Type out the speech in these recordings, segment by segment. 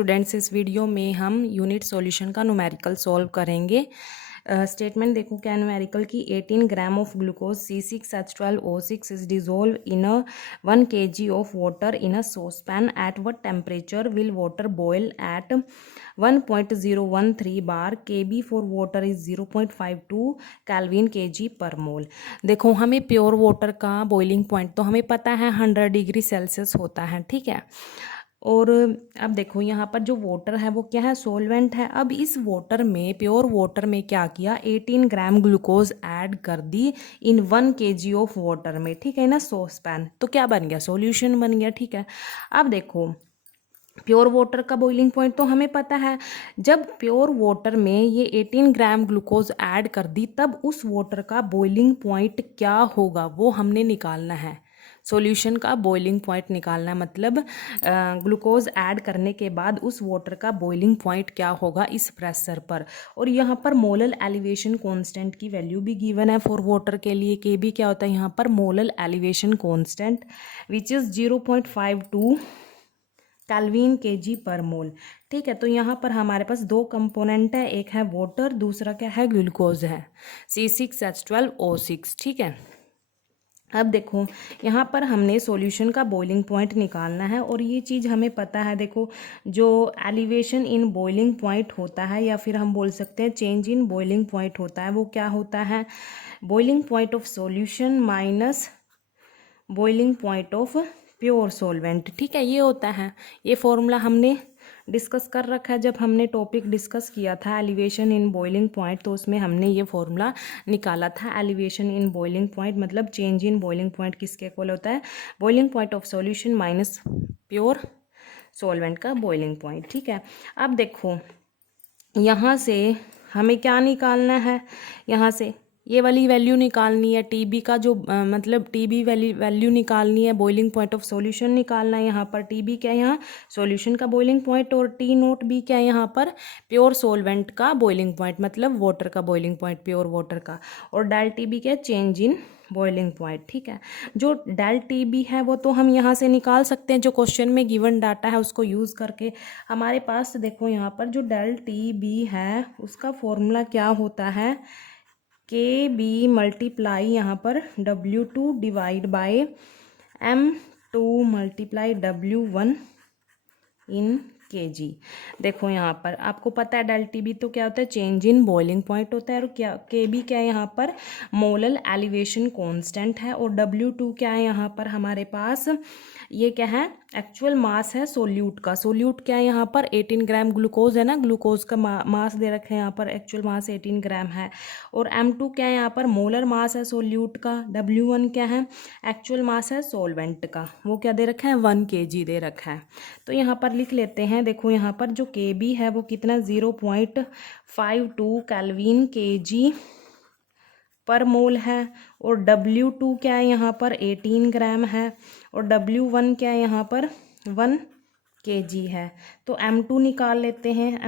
Students, इस video में हम यूनिट सॉल्यूशन का न्यूमेरिकल सॉल्व करेंगे। स्टेटमेंट देखो क्या न्यूमेरिकल की 18 gram of glucose C6H12O6 is dissolve in 1 kg of water in a saucepan at what temperature will water boil at 1.013 bar KB for water is 0.52 kelvin kg per mole. देखो हमें pure water का boiling point तो हमें पता है 100 degree Celsius होता है, ठीक है। और अब देखो यहाँ पर जो वाटर है वो क्या है, सोलवेंट है। अब इस वाटर में, प्योर वाटर में क्या किया, 18 ग्राम ग्लूकोज ऐड कर दी इन 1 kg ऑफ वाटर में, ठीक है ना, सॉसपैन। तो क्या बन गया, सॉल्यूशन बन गया, ठीक है। अब देखो प्योर वाटर का बॉइलिंग पॉइंट तो हमें पता है। जब प्योर वाटर में ये 18 ग्राम ग्लूकोज ऐड कर दी तब उस वाटर का बॉइलिंग पॉइंट क्या होगा वो हमने निकालना है। सॉल्यूशन का बॉइलिंग पॉइंट निकालना है, मतलब ग्लूकोज ऐड करने के बाद उस वाटर का बॉइलिंग पॉइंट क्या होगा इस प्रेशर पर। और यहाँ पर मोलल एलिवेशन कांस्टेंट की वैल्यू भी गिवन है फॉर वाटर के लिए। के भी क्या होता है यहाँ पर, molal elevation constant which is 0.52 kelvin kg per मोल, ठीक है। तो यहाँ पर हमारे पास दो कंपोनेंट है, एक है वाटर, दूसरा क्या है, ग्लूकोज है, C6H12O6, ठीक है। अब देखो यहाँ पर हमने सॉल्यूशन का बॉइलिंग पॉइंट निकालना है और ये चीज़ हमें पता है। देखो जो एलिवेशन इन बॉइलिंग पॉइंट होता है, या फिर हम बोल सकते हैं चेंज इन बॉइलिंग पॉइंट होता है, वो क्या होता है, boiling point of solution minus boiling point of pure solvent, ठीक है, ये होता है। ये फॉर्मूला हमने डिस्कस कर रखा है जब हमने टॉपिक डिस्कस किया था एलिवेशन इन बॉइलिंग पॉइंट, तो उसमें हमने ये फॉर्मूला निकाला था। एलिवेशन इन बॉइलिंग पॉइंट मतलब चेंज इन बॉइलिंग पॉइंट किसके इक्वल होता है, boiling point of solution minus pure solvent का बॉइलिंग पॉइंट, ठीक है। अब देखो यहाँ से हमें क्या निकालना है, यहाँ से ये वाली वैल्यू निकालनी है, टीबी का जो मतलब टीबी वैल्यू निकालनी है, बॉइलिंग पॉइंट ऑफ सॉल्यूशन निकालना है। यहाँ पर टीबी क्या है, यहाँ सॉल्यूशन का बॉइलिंग पॉइंट, और टी नोट बी क्या है, यहाँ पर प्योर सॉल्वेंट का बॉइलिंग पॉइंट, मतलब वाटर का बॉइलिंग पॉइंट, प्योर वाटर का। और डेल टीबी क्या है, चेंज इन बॉइलिंग पॉइंट, ठीक है। जो डेल टीबी है वो तो हम यहाँ से निकाल सकते हैं, जो क्वेश्चन में गिवन डाटा है उसको यूज़ करके। हमारे पास देखो यहाँ पर जो डेल टीबी है उसका फॉर्मूला क्या होता है, के बी मल्टीप्लाई यहाँ पर W2 divide by M2 multiply W1 in kg। देखो यहाँ पर आपको पता है डेल टी बी तो क्या होता है, चेंज इन बॉइलिंग पॉइंट होता है, और क्या के बी क्या है यहाँ पर, मोलल एलिवेशन कांस्टेंट है, और W2 क्या है यहाँ पर हमारे पास, ये क्या है, एक्चुअल मास है सोल्यूट का। सोल्यूट क्या है यहाँ पर, 18 ग्राम ग्लूकोज है ना, ग्लूकोज का मास दे रखे हैं यहाँ पर, एक्चुअल मास 18 ग्राम है। और M2 क्या है यहाँ पर, मोलर मास है सोल्यूट का। W1 क्या है, एक्चुअल मास है सोलवेंट का, वो क्या दे रखा है, 1 kg दे रखा है। तो यहाँ पर लिख लेते हैं। देखो यहाँ पर जो KB है वो कितना, 0.52 केल्विन kg पर मोल है, और W2 क्या है यहाँ पर, 18 ग्राम है, और W1 क्या है यहाँ पर, 1 kg है। तो M2 निकाल लेते हैं।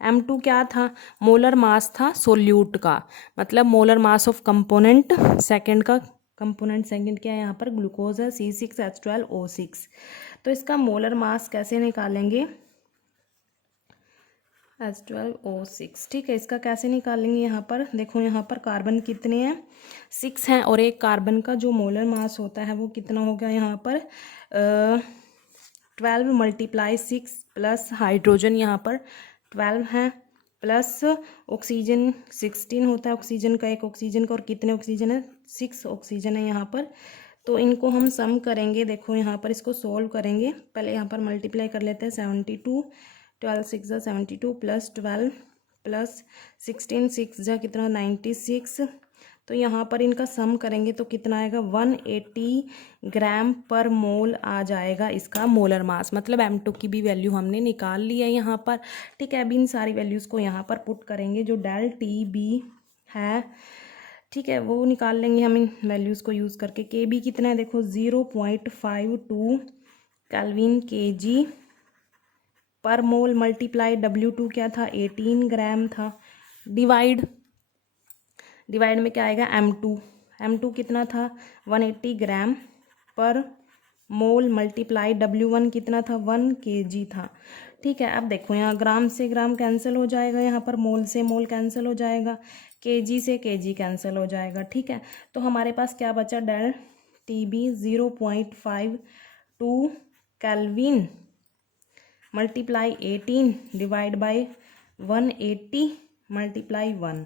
M2 क्या था, मोलर मास था सोल्यूट का, मतलब molar mass of component second का, कंपोनेंट सेकंड क्या है यहाँ पर, ग्लूकोज है, C6H12O6। तो इसका मोलर मास कैसे निकालेंगे, H12O6, ठीक है। इसका कैसे निकालेंगे, यहाँ पर देखो यहाँ पर कार्बन कितने हैं, 6 हैं, और एक कार्बन का जो मोलर मास होता है वो कितना होगा यहाँ पर, 12 मल्टीप्लाई 6 प्लस हाइड्रोजन यहाँ पर 12 है, प्लस ऑक्सीजन 16 होता है, ऑक्सीजन का, एक ऑक्सीजन का, और कितने ऑक्सीजन है, 6 ऑक्सीजन है यहाँ पर। तो इनको हम सम करेंगे। देखो यहाँ पर इसको सोल्व करेंगे, पहले यहाँ पर मल्टीप्लाई कर लेते हैं, 72, 12 6 जा 72 प्लस 12 प्लस 16 6 जा कितना, 96। तो यहाँ पर इनका सम करेंगे तो कितना आएगा, 180 ग्राम पर मोल आ जाएगा इसका मोलर मास, मतलब M2 की भी वैल्यू हमने निकाल ली है यहाँ पर, ठीक है। अब इन सारी वैल्यूज़ को यहाँ पर पुट करेंगे, जो डेल टी बी है, ठीक है, वो निकाल लेंगे हम इन वैल्यूज़ को यूज़ करके। के बी कितना है, देखो 0.52 केल्विन kg पर मोल, मल्टीप्लाई W2 क्या था, 18 ग्राम था, डिवाइड में क्या आएगा, M2 कितना था, 180 ग्राम पर मोल मल्टीप्लाई W1 कितना था 1 kg था। ठीक है, अब देखो यहाँ ग्राम से ग्राम कैंसिल हो जाएगा, यहाँ पर मोल से मोल कैंसिल हो जाएगा, kg से kg कैंसिल हो जाएगा। ठीक है, तो हमारे पास क्या बचा, del TB 0.52 kelvin multiply 18 divide by 180 multiply 1।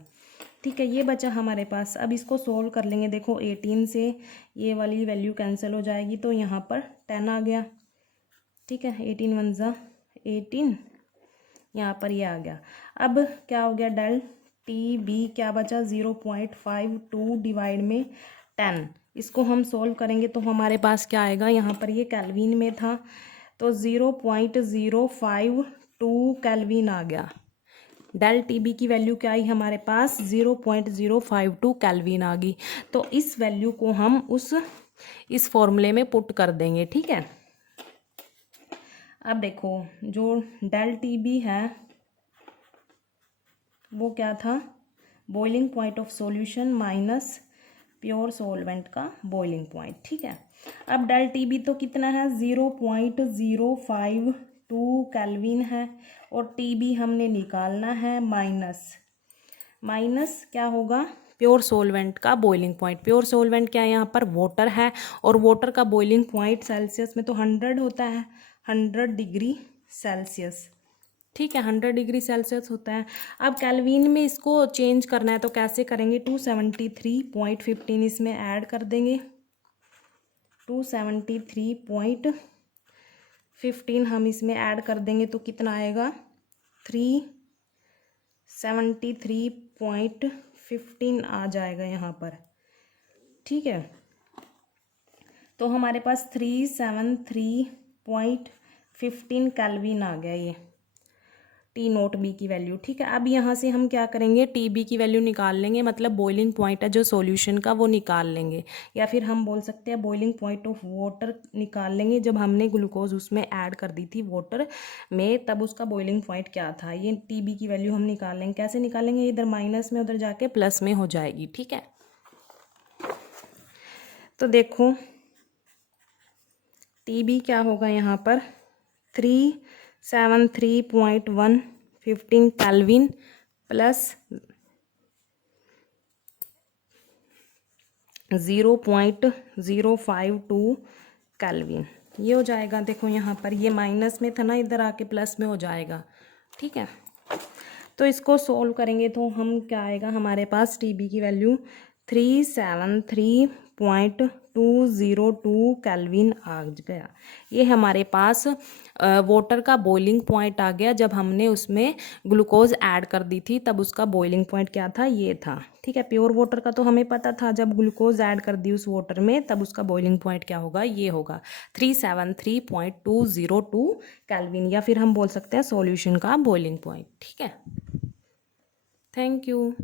ठीक है, ये बचा हमारे पास। अब इसको सोल्व कर लेंगे। देखो 18 से ये वाली वैल्यू कैंसिल हो जाएगी तो यहाँ पर 10 आ गया। ठीक है, 18 वन ज़ा 18, यहाँ पर ये आ गया। अब क्या हो गया, डेल TB क्या बचा 0.52 डिवाइड में 10। इसको हम सोल्व करेंगे तो हमारे पास क्या आएगा, यहाँ पर ये केल्विन में था तो 0.052 केल्विन आ गया। डेल TB की वैल्यू क्या आई हमारे पास, 0.052 केल्विन आ गई। तो इस वैल्यू को हम इस फॉर्मूले में पुट कर देंगे। ठीक है, अब देखो जो डेल TB है वो क्या था, boiling point of solution minus pure solvent का बॉइलिंग पॉइंट। ठीक है, अब डेल TB तो कितना है 0.052 केल्विन है और TB हमने निकालना है माइनस क्या होगा, प्योर सोलवेंट का बॉइलिंग पॉइंट। प्योर सोलवेंट क्या है, यहाँ पर वाटर है और वाटर का बॉइलिंग पॉइंट सेल्सियस में तो 100 होता है, 100 डिग्री सेल्सियस। ठीक है, 100 डिग्री सेल्सियस होता है। अब केल्विन में इसको चेंज करना है तो कैसे करेंगे, 273.15 इसमें ऐड कर देंगे। 273.15 हम इसमें ऐड कर देंगे तो कितना आएगा, 373.15 आ जाएगा यहाँ पर। ठीक है, तो हमारे पास 373.15 केल्विन आ गया ये T0B की वैल्यू। ठीक है, अब यहाँ से हम क्या करेंगे, TB की वैल्यू निकाल लेंगे, मतलब बॉइलिंग पॉइंट है जो सॉल्यूशन का वो निकाल लेंगे, या फिर हम बोल सकते हैं बॉइलिंग पॉइंट ऑफ वाटर निकाल लेंगे। जब हमने ग्लूकोज उसमें ऐड कर दी थी वाटर में तब उसका बॉइलिंग पॉइंट क्या था, ये TB की वैल्यू हम निकाल लेंगे। कैसे निकालेंगे, इधर माइनस में उधर जाके प्लस में हो जाएगी। ठीक है, तो देखो TB क्या होगा यहाँ पर 373.115 केल्विन प्लस 0.052 केल्विन, ये हो जाएगा। देखो यहाँ पर ये माइनस में था ना, इधर आके प्लस में हो जाएगा। ठीक है, तो इसको सोल्व करेंगे तो हम क्या आएगा हमारे पास, TB की वैल्यू 373.202 केल्विन आ गया। ये हमारे पास वाटर का बॉइलिंग पॉइंट आ गया। जब हमने उसमें ग्लूकोज ऐड कर दी थी तब उसका बॉइलिंग पॉइंट क्या था, ये था। ठीक है, प्योर वाटर का तो हमें पता था, जब ग्लूकोज ऐड कर दी उस वाटर में तब उसका बॉइलिंग पॉइंट क्या होगा, ये होगा 373.202 केल्विन, या फिर हम बोल सकते हैं सॉल्यूशन का बॉइलिंग पॉइंट। ठीक है, थैंक यू।